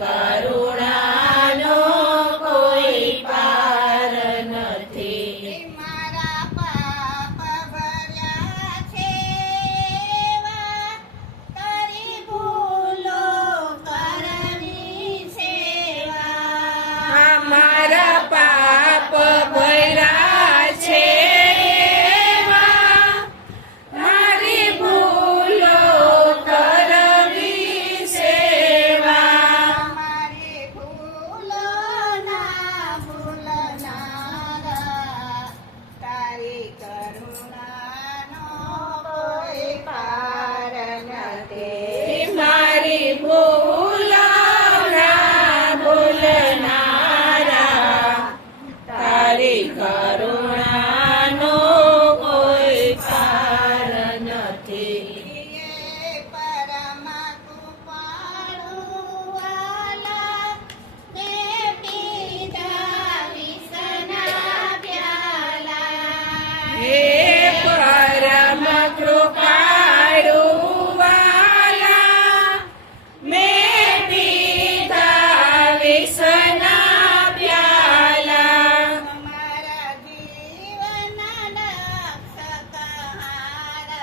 કરુણાનો કોઈ પાર નથી. મારા પાપ ભર્યા છે એવા, તારી ભૂલો કરવી સેવા. મારા પાપ ભર્યા છે એવા, મારી ભૂલો કરવી સેવા. મારી ભૂલો ના ભૂલનારા, તારી કરુણાનો કોઈ પાર નથી. મારી ભૂલો ના ભૂલનારા, તારી કરુણાનો કોઈ પાર નથી. પરમા કૃપાળુ વાલા, ને પીધા વિષના પ્યાલા. હે પરમ કૃપાળુ વાલા, મેં પીધા વિષના પ્યાલા. મારા જીવનના રક્ષકહારા,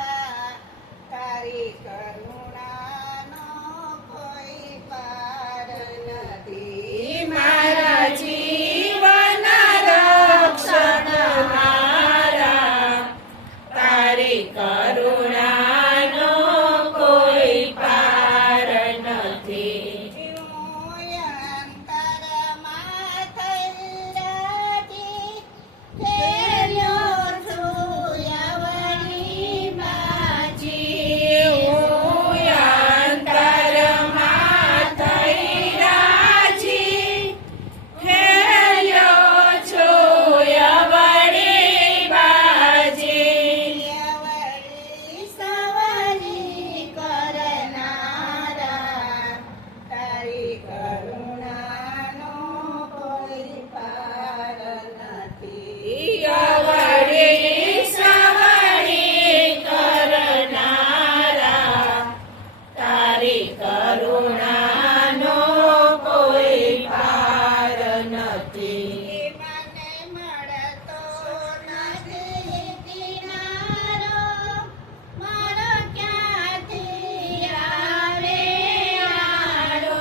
તારી કરુણાનો કોઈ પાર નથી. મારા જીવન રક્ષણહારા, તારી કરુણાનો કોઈ પાર નથી. અંતરમાં થયેલાથી ફેર્યો છું યવની બાજી. હું અંતરમાં થઈ રાજી, ખેલ્યો છું યવડી બાજી. યવડી સવારી કરનારા, તારી કરુણાનો કોઈ પાર નથી. યવડી સવારી કરનારા, તારી કરુણાનો કોઈ પાર નથી. મને મળતો નથી કિનારો, મારો ક્યાંથી આવે આડો.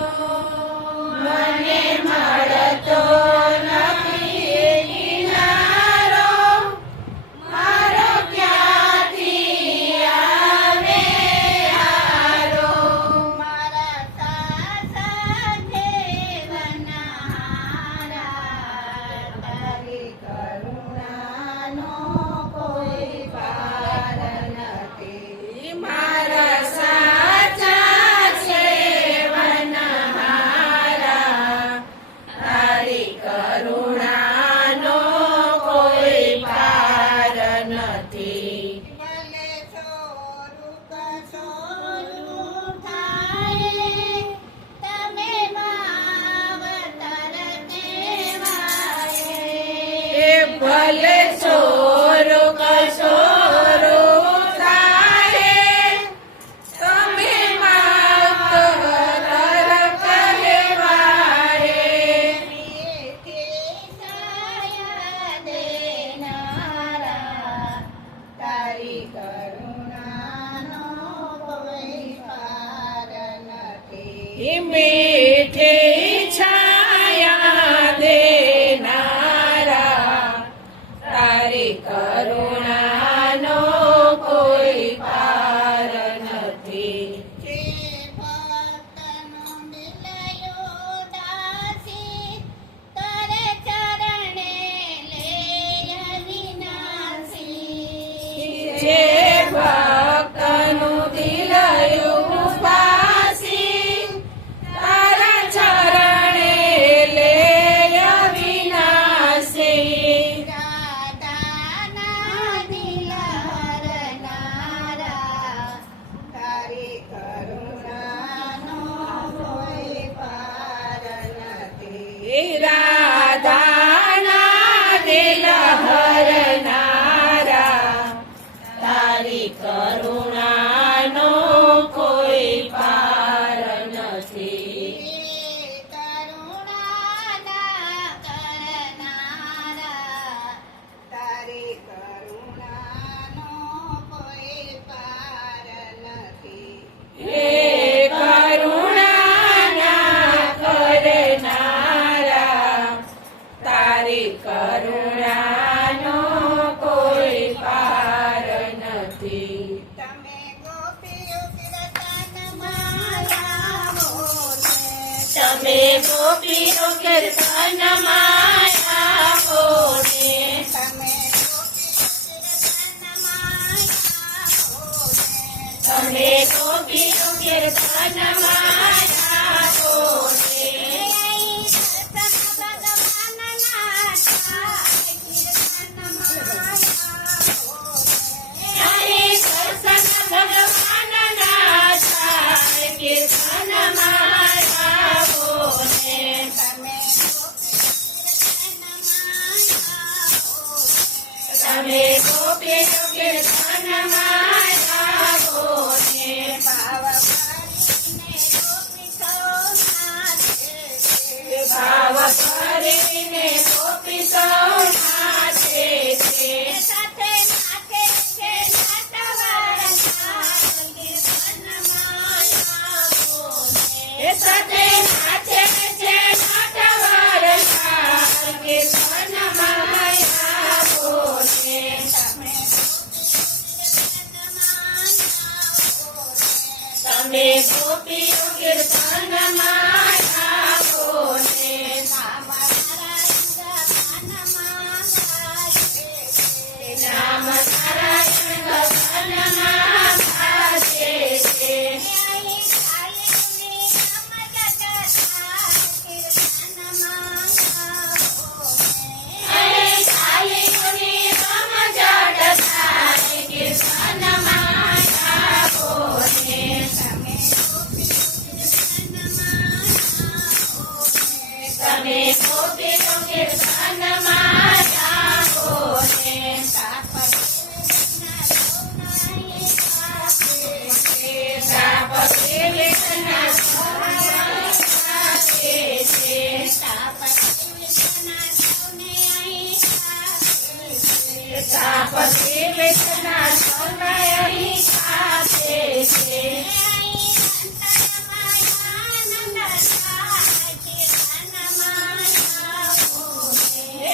તમે ગોપીઓ કીર્તનમાં આવો ને તમે તમે ગોપીઓ કીર્તનમાં આવો ને ત્યારે સત્સંગ ભગવાનના થાય કીર્તનમાં આવો ને તમે ગોપીઓ કીર્તનમાં આવો ને ભાવ કરીને ગોપી સૌ નાચે છે સાથે નાચે છે નટવર કીર્તનમાં આવો એ સાથે નાચે છે નટવર કીર્તનમાં આવો ને તમે ગોપીઓ કીર્તનમાં આવો ને નામ નારાયણ ભગવાનમાં ગાજે છે અરે સાલીઓની સમજણ થાય કીર્તનમાં આવો ને તમે ગોપીઓ કીર્તનમાં આવો ને તાપસે વેદના સૌને સાથે છે તાપસે વેદના સૌને અહીં સાથે છે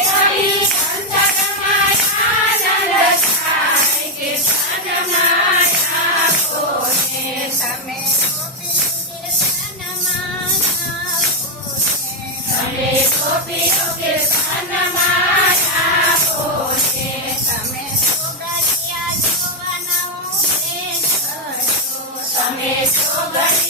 હરી અંતરમાં આનંદ થાય કીર્તનમાં આવો ને તમે ગોપીઓ કીર્તનમાં આવો ને તમે સોગડિયા